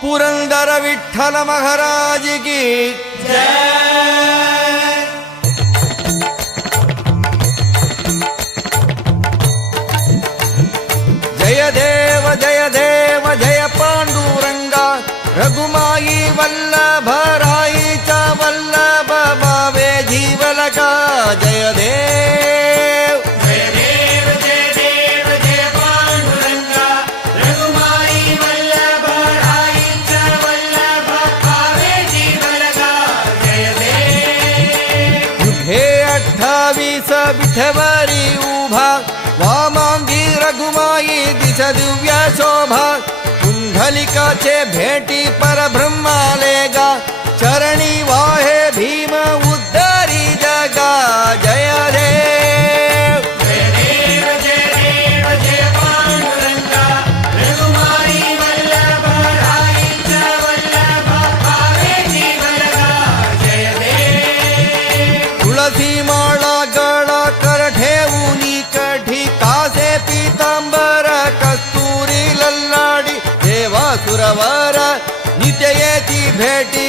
पुरंदर विठ्ठल महाराज की जय। जय देव जय देव जय पांडुरंगा रघुमाई वल्लभ राईचा वल्लभ भावे जीवलका जय देव। जय देव जय देव जय पांडुरंगा रघुमाई वल्लभ राईचा वल्लभ भावे जीवलका जय देव। युगे 28 विठवरी उभा वामांगी रघुमाई दिस दिव्य शोभा कुंडलिकाचे भेटी परब्रह्मालेगा चरणी वाहे भीम उद्धारी जगा जय देव। जय देव जय देव जय पांडुरंगा रघुमाई वल्लभ राईचा वल्लभ भावे जीवलका जय देव। तुळसी माळा गळा कर ठेवूनी कढी कासे पीतांबर कस्तुरी लल्लाडी देवा सुरवर नित्य येती भेटी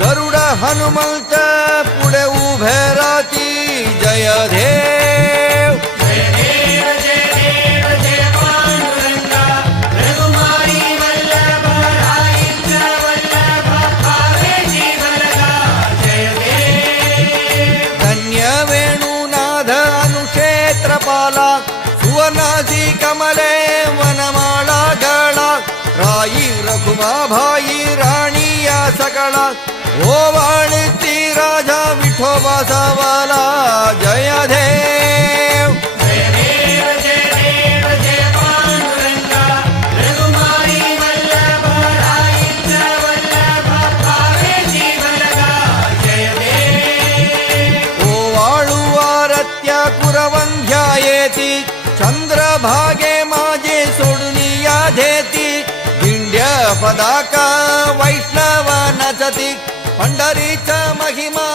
गरुड हनुमंत पुढे उभे राती जय देव। जय देव जय देव जय पांडुरंगा रघुमाई वल्लभ राईचा वल्लभ भावे जीवलका जय देव। धन्य वेणुनाथ अनुक्षेत्रपाला सुवर्णासी कमले वनमाळा गळा राई रघुमा भाई राणी या सकळा ओवाळती राजा विठोबा सावाला जय देव। जय देव जय देव जय पांडुरंगा रघुमाई वल्लभ राईचा वल्लभ भावे जीवलका जय देव। ओवाळू आरत्या कुरवंध्या येती चंद्रभागे माझे सोडून या धेती दिंड्या पदाका वैष्णव नचती पंढरीचा महिमा